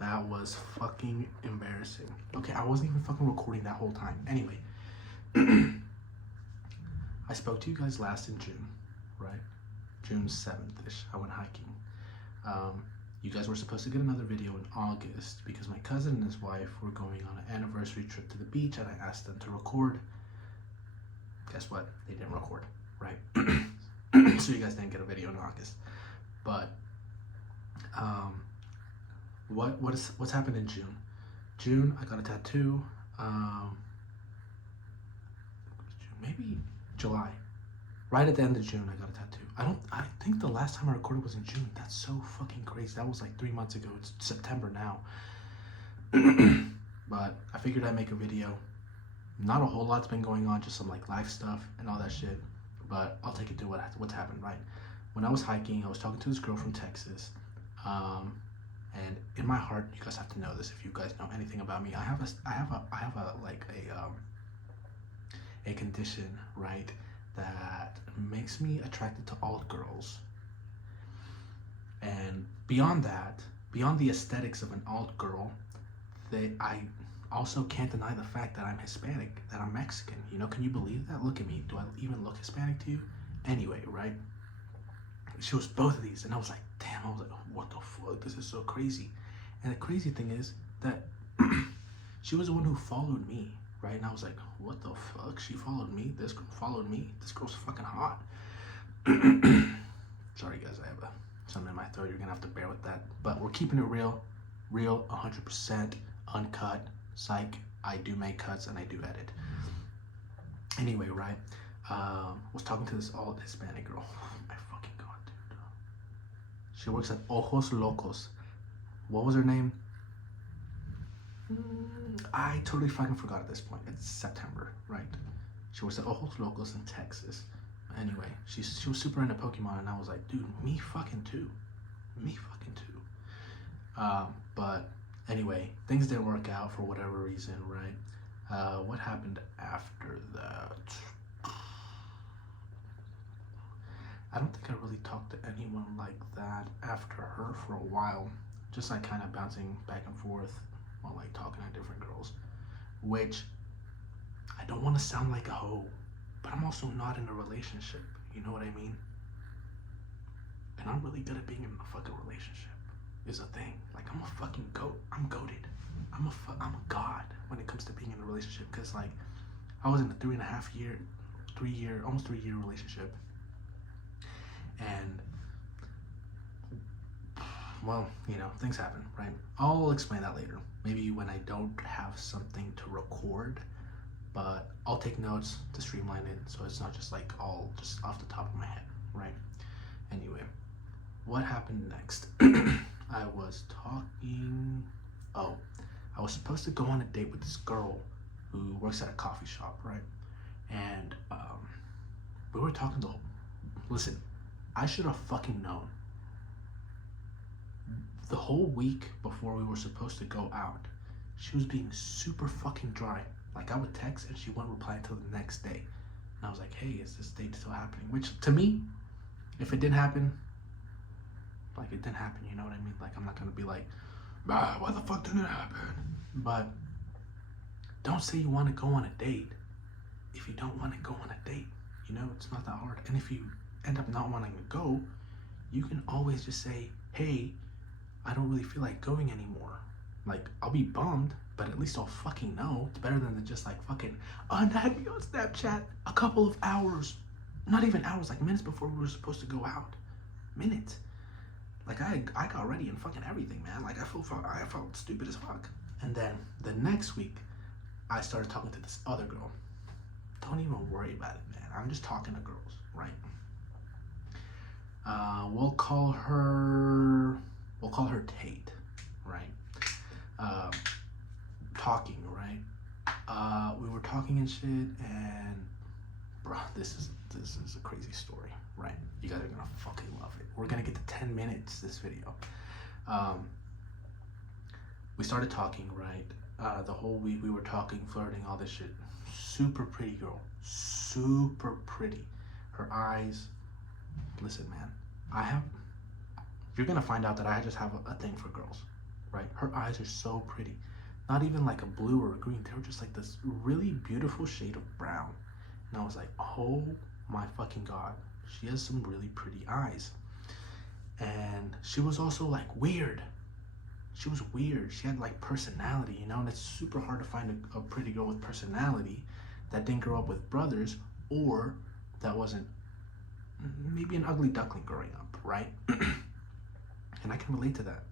That was fucking embarrassing. Okay, I wasn't even fucking recording that whole time. Anyway, I spoke to you guys last in June, right? June 7th-ish. I went hiking. You guys were supposed to get another video in August because my cousin and his wife were going on an anniversary trip to the beach, and I asked them to record. Guess what? They didn't record, right? So you guys didn't get a video in August. But what's happened in June? June, I got a tattoo. Maybe July. Right at the end of June, I got a tattoo. I think the last time I recorded was in June. That's so fucking crazy. That was like 3 months ago. It's September now. But I figured I'd make a video. Not a whole lot's been going on, just some like life stuff and all that shit. But I'll take it to what's happened, right? When I was hiking, I was talking to this girl from Texas. And in my heart, you guys have to know this if you guys know anything about me. I have a condition, right, that makes me attracted to all girls. And beyond that, beyond the aesthetics of an alt girl, I also can't deny the fact that I'm Hispanic, that I'm Mexican. You know, can you believe that? Look at me. Do I even look Hispanic to you? Anyway, right? She was both of these, and I was like, damn, I was like, what the fuck? This is so crazy. And the crazy thing is that she was the one who followed me, right? And I was like, what the fuck? She followed me? This girl followed me? This girl's fucking hot. Sorry, guys, I have something in my throat. You're gonna have to bear with that. But we're keeping it real, 100%, uncut. Psych, I do make cuts and I do edit. Anyway, right? Was talking to this all Hispanic girl. My fucking god, dude. She works at Ojos Locos. What was her name? I totally fucking forgot at this point. It's September, right? She works at Ojos Locos in Texas. Anyway, she was super into Pokemon, and I was like, dude, me fucking too. Me fucking too. But anyway, things didn't work out for whatever reason, right? What happened after that? I don't think I really talked to anyone like that after her for a while. Just like kind of bouncing back and forth while like talking to different girls. Which, I don't want to sound like a hoe, but I'm also not in a relationship. You know what I mean? And I'm really good at being in a fucking relationship. Is a thing. Like, I'm a fucking goat. I'm goated. I'm a god when it comes to being in a relationship. Because like, I was in a almost 3 year relationship. And well, you know, things happen, right? I'll explain that later. Maybe when I don't have something to record, but I'll take notes to streamline it so it's not just like all just off the top of my head, right? Anyway, what happened next? I was supposed to go on a date with this girl who works at a coffee shop, right? And we were talking listen, I should have fucking known. The whole week before we were supposed to go out, she was being super fucking dry. Like, I would text and she wouldn't reply until the next day. And I was like, hey, is this date still happening? Which, to me, if it didn't happen, like, it didn't happen, you know what I mean? Like, I'm not gonna be like, why the fuck didn't it happen? But don't say you want to go on a date if you don't want to go on a date. You know, it's not that hard. And if you end up not wanting to go, you can always just say, hey, I don't really feel like going anymore. Like, I'll be bummed, but at least I'll fucking know. It's better than to just like fucking unhide me on Snapchat a couple of hours, not even hours, like minutes before we were supposed to go out. Minutes. Like, I got ready and fucking everything, man. Like, I felt stupid as fuck. And then the next week, I started talking to this other girl. Don't even worry about it, man. I'm just talking to girls, right? We'll call her Tate, right? Talking, right? We were talking and shit, and bro, this is a crazy story, right? You guys are gonna fucking love it. We're gonna get to 10 minutes this video. We started talking, right? The whole week we were talking, flirting, all this shit. Super pretty girl, super pretty. Her eyes. Listen, man, you're gonna find out that I just have a thing for girls, right? her eyes are so pretty. Not even like a blue or a green. They were just like this really beautiful shade of brown. And I was like, oh my fucking God. She has some really pretty eyes. And she was also like weird. She was weird. She had like personality, you know, and it's super hard to find a pretty girl with personality that didn't grow up with brothers, or that wasn't maybe an ugly duckling growing up, right? And I can relate to that,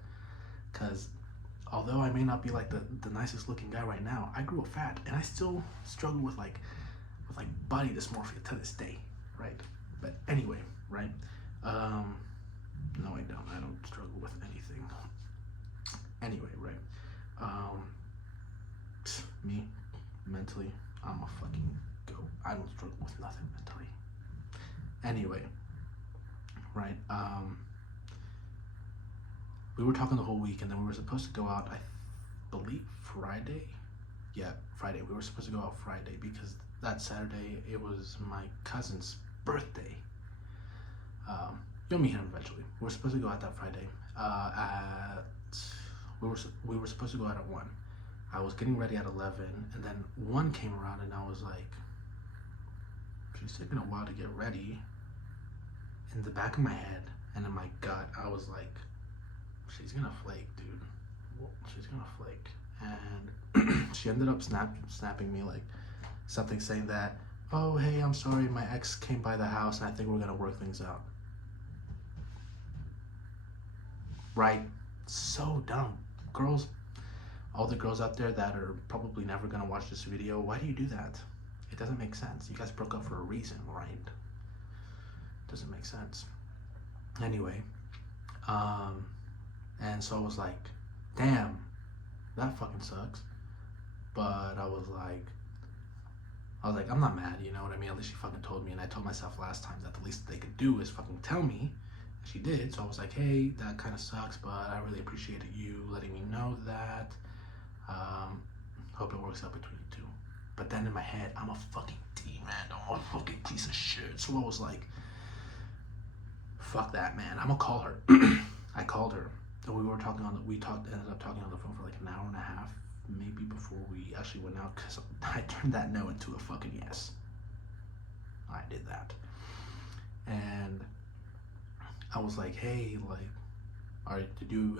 because although I may not be like the nicest looking guy right now, I grew up fat and I still struggle with like body dysmorphia to this day, right? But anyway, right? No, I don't. I don't struggle with anything. Anyway, right? Me, mentally, I'm a fucking goat. I don't struggle with nothing mentally. Anyway, right? We were talking the whole week, and then we were supposed to go out, I believe Friday. Yeah, Friday. We were supposed to go out Friday because that Saturday it was my cousin's birthday. You'll meet him eventually. We were supposed to go out that Friday. We were supposed to go out at 1. I was getting ready at 11, and then 1 came around, and I was like, she's taking a while to get ready. In the back of my head and in my gut, I was like, she's gonna flake, dude. She's gonna flake. And she ended up snapping me like something saying that, oh, hey, I'm sorry, my ex came by the house and I think we're gonna work things out. Right? So dumb. Girls, all the girls out there that are probably never gonna watch this video, why do you do that? It doesn't make sense. You guys broke up for a reason, right? Doesn't make sense. Anyway, and so I was like, damn, that fucking sucks. But I was like, I'm not mad, you know what I mean? At least she fucking told me, and I told myself last time that the least they could do is fucking tell me. And she did, so I was like, hey, that kind of sucks, but I really appreciated you letting me know that. Hope it works out between you two. But then in my head, I'm a fucking D-man, I'm a fucking piece of shit. So I was like, fuck that, man. I'm gonna call her. I called her. And we were talking ended up talking on the phone for like an hour and a half, maybe, before we actually went out, because I turned that no into a fucking yes. I did that. And I was like, hey, like, all right, did you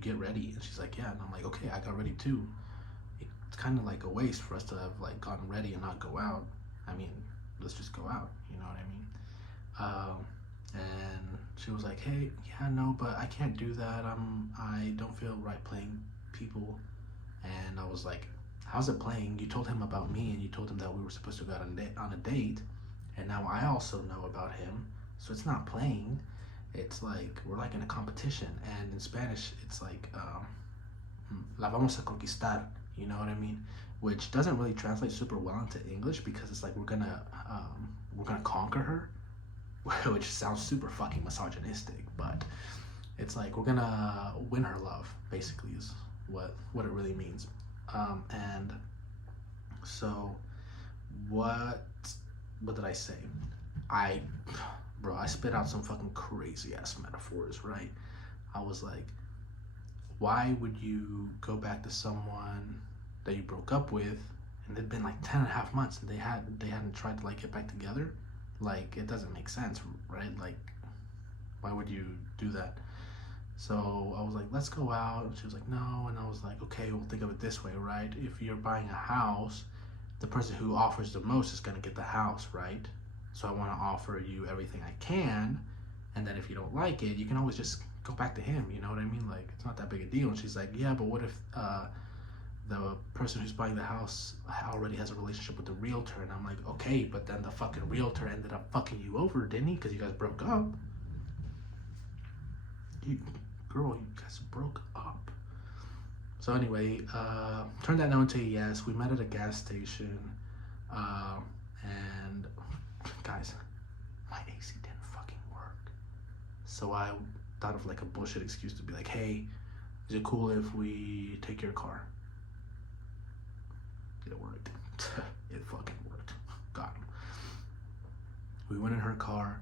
get ready? And she's like, yeah. And I'm like, okay, I got ready too. It's kind of like a waste for us to have like gotten ready and not go out. I mean, let's just go out, you know what I mean? And she was like, hey, yeah, no, but I can't do that. I don't feel right playing people. And I was like, how's it playing? You told him about me, and you told him that we were supposed to go out on a date, and now I also know about him, so it's not playing. It's like we're like in a competition, and in Spanish it's like la vamos a conquistar, you know what I mean? Which doesn't really translate super well into English, because it's like we're gonna conquer her, which sounds super fucking misogynistic, but it's like we're gonna win her love, basically, is what it really means. And so what did I say? I spit out some fucking crazy ass metaphors, right? I was like, why would you go back to someone that you broke up with, and it'd been like 10 and a half months, and they hadn't tried to like get back together? Like, it doesn't make sense, right? Like, why would you do that? So I was like, let's go out. And she was like, no. And I was like, okay, we'll think of it this way, right? If you're buying a house, the person who offers the most is gonna get the house, right? So I wanna offer you everything I can, and then if you don't like it, you can always just go back to him, you know what I mean? Like, it's not that big a deal. And she's like, yeah, but what if the person who's buying the house already has a relationship with the realtor? And I'm like, okay, but then the fucking realtor ended up fucking you over, didn't he? Because you guys broke up. Girl, you guys broke up. So anyway, turned that no into a yes. We met at a gas station, and guys, my AC didn't fucking work. So I thought of like a bullshit excuse to be like, hey, is it cool if we take your car? It worked. It fucking worked. Got him. We went in her car,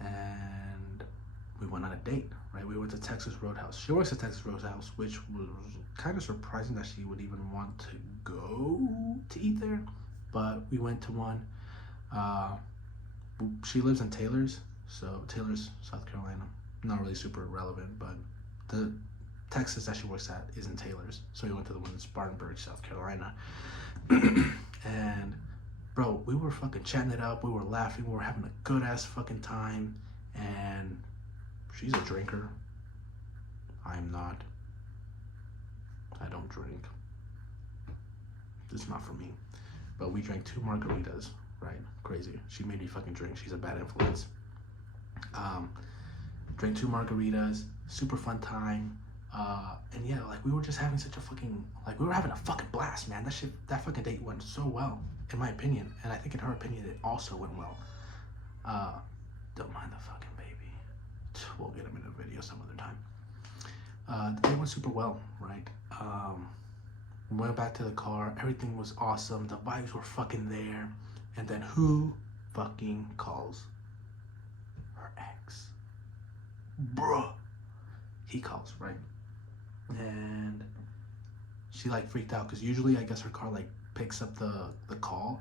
and we went on a date, right? We went to Texas Roadhouse. She works at Texas Roadhouse, which was kind of surprising that she would even want to go to eat there. But we went to one. She lives in Taylor's, so Taylor's, South Carolina. Not really super relevant, but the Texas that she works at is in Taylor's. So we went to the one in Spartanburg, South Carolina. And bro, we were fucking chatting it up. We were laughing. We were having a good ass fucking time. And she's a drinker. I'm not. I don't drink. It's not for me. But we drank 2 margaritas, right? Crazy. She made me fucking drink. She's a bad influence. Drank 2 margaritas. Super fun time. And yeah, like we were just having such a fucking, like we were having a fucking blast, man. That fucking date went so well, in my opinion. And I think in her opinion, it also went well. Don't mind the fucking baby. We'll get him in a video some other time. The day went super well, right? We went back to the car. Everything was awesome. The vibes were fucking there. And then who fucking calls? Her ex. Bruh. He calls, right? And she like freaked out because usually I guess her car like picks up the call.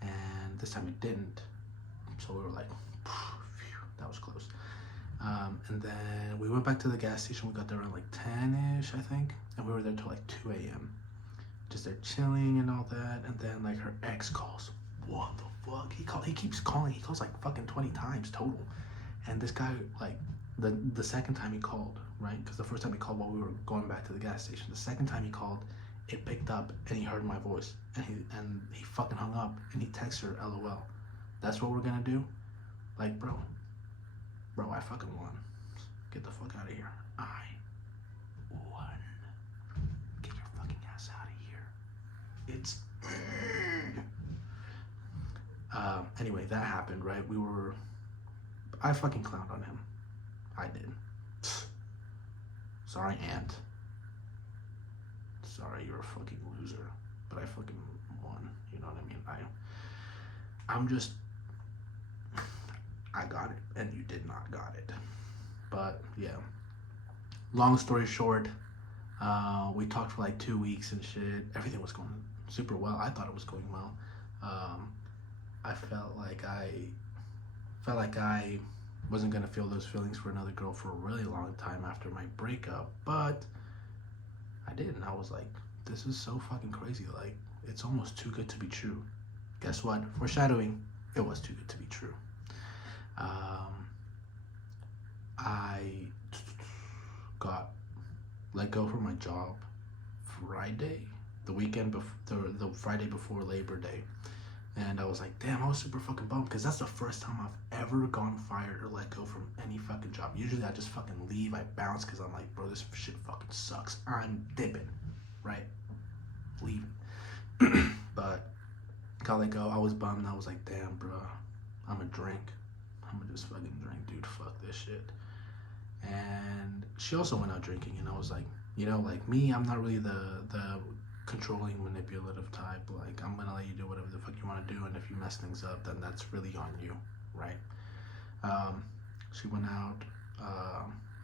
And this time it didn't. So we were like, phew, that was close. And then we went back to the gas station. We got there around like 10-ish, I think. And we were there till like 2 a.m. Just there chilling and all that. And then like her ex calls. What the fuck? He keeps calling. He calls like fucking 20 times total. And this guy, like, the second time he called, right? Because the first time he called while we were going back to the gas station. The second time he called, it picked up and he heard my voice. And he fucking hung up and he texted her LOL. That's what we're gonna do? Like, bro, I fucking won. Get the fuck out of here. I won. Get your fucking ass out of here. It's... Anyway, that happened, right? I fucking clowned on him. I did. Sorry, Aunt. Sorry, you're a fucking loser. But I fucking won. You know what I mean? I got it, and you did not got it. But, yeah. Long story short, we talked for like 2 weeks and shit. Everything was going super well. I thought it was going well. I felt like I wasn't gonna feel those feelings for another girl for a really long time after my breakup, but I did, and I was like, this is so fucking crazy. Like, it's almost too good to be true. Guess what? Foreshadowing, it was too good to be true. I got let go from my job Friday, the weekend before, the Friday before Labor Day. And I was like, damn, I was super fucking bummed because that's the first time I've ever gone fired or let go from any fucking job. Usually I just fucking leave, I bounce because I'm like, bro, this shit fucking sucks. I'm dipping, right? Leaving. But got let go. I was bummed. I was like, damn, bro, I'm gonna drink. I'm gonna just fucking drink, dude. Fuck this shit. And she also went out drinking, and I was like, you know, like me, I'm not really the controlling, manipulative type. Like, I'm gonna let you do whatever the fuck you want to do, and if you mess things up, then that's really on you, right? She went out,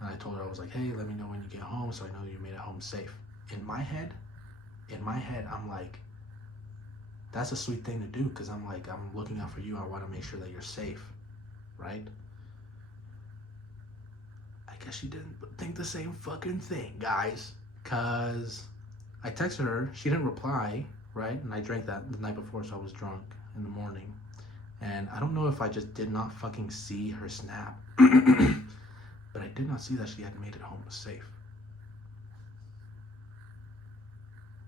and I told her, I was like, hey, let me know when you get home so I know you made it home safe. In my head, I'm like, that's a sweet thing to do, because I'm like, I'm looking out for you. I want to make sure that you're safe, right? I guess she didn't think the same fucking thing, guys, because I texted her, she didn't reply, right? And I drank that the night before, so I was drunk in the morning. And I don't know if I just did not fucking see her snap, but I did not see that she had made it home safe.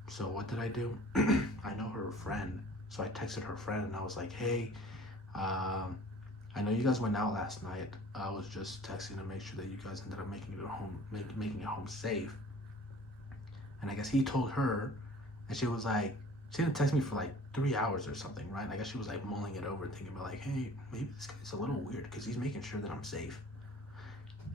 So what did I do? I know her friend, so I texted her friend and I was like, hey, I know you guys went out last night. I was just texting to make sure that you guys ended up making it home, making it home safe. And I guess he told her, and she was like, she didn't text me for like 3 hours or something, right? And I guess she was like mulling it over, thinking about like, hey, maybe this guy's a little weird because he's making sure that I'm safe.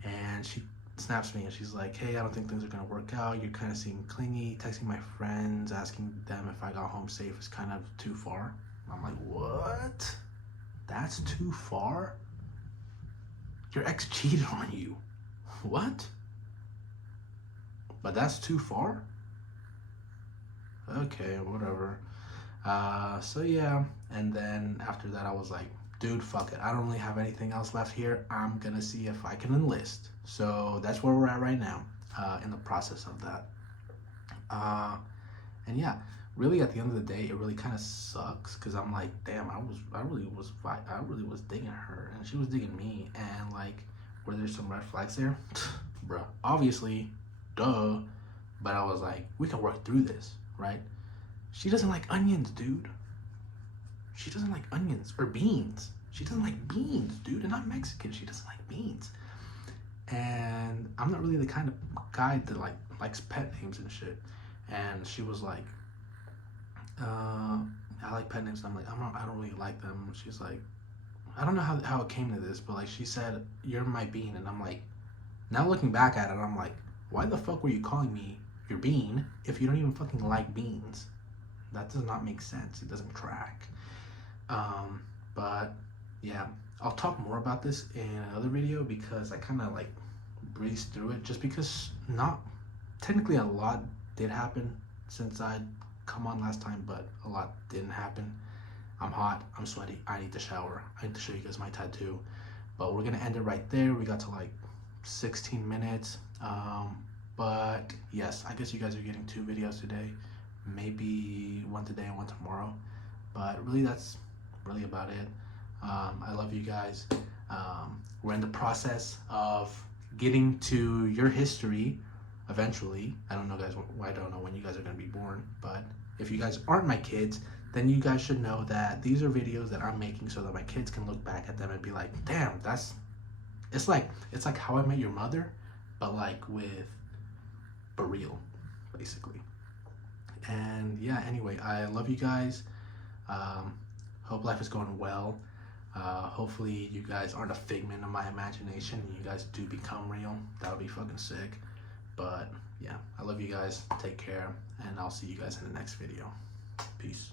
And she snaps me and she's like, hey, I don't think things are gonna work out. You're kind of seeming clingy. Texting my friends, asking them if I got home safe is kind of too far. I'm like, what? That's too far? Your ex cheated on you. What? But that's too far? Okay, whatever. So yeah, and then after that I was like, dude, fuck it. I don't really have anything else left here. I'm gonna see if I can enlist. So that's where we're at right now, in the process of that. And yeah, really at the end of the day, it really kind of sucks because I'm like, damn, I really was digging her, and she was digging me, and like, were there some red flags there? Bruh, obviously, duh. But I was like, we can work through this, right? She doesn't like onions, dude. She doesn't like onions or beans. She doesn't like beans, dude. And I'm Mexican. She doesn't like beans. And I'm not really the kind of guy that like likes pet names and shit. And she was like, I like pet names. And I'm like, I don't really like them. She's like, I don't know how it came to this, but like she said, you're my bean. And I'm like, now looking back at it, I'm like, why the fuck were you calling me your bean if you don't even fucking like beans? That does not make sense. It doesn't track. But yeah, I'll talk more about this in another video because I kind of like breezed through it just because not technically a lot did happen since I'd come on last time, but a lot didn't happen. I'm hot, I'm sweaty, I need to shower. I need to show you guys my tattoo. But we're gonna end it right there. We got to like 16 minutes. But yes, I guess you guys are getting 2 videos today. Maybe one today and one tomorrow. But really, that's really about it. I love you guys. We're in the process of getting to your history eventually. I don't know, guys. I don't know when you guys are going to be born. But if you guys aren't my kids, then you guys should know that these are videos that I'm making so that my kids can look back at them and be like, damn, it's like How I Met Your Mother, but like but real, basically. And yeah, anyway, I love you guys. Hope life is going well. Hopefully you guys aren't a figment of my imagination and you guys do become real. That would be fucking sick. But yeah, I love you guys. Take care, and I'll see you guys in the next video. Peace.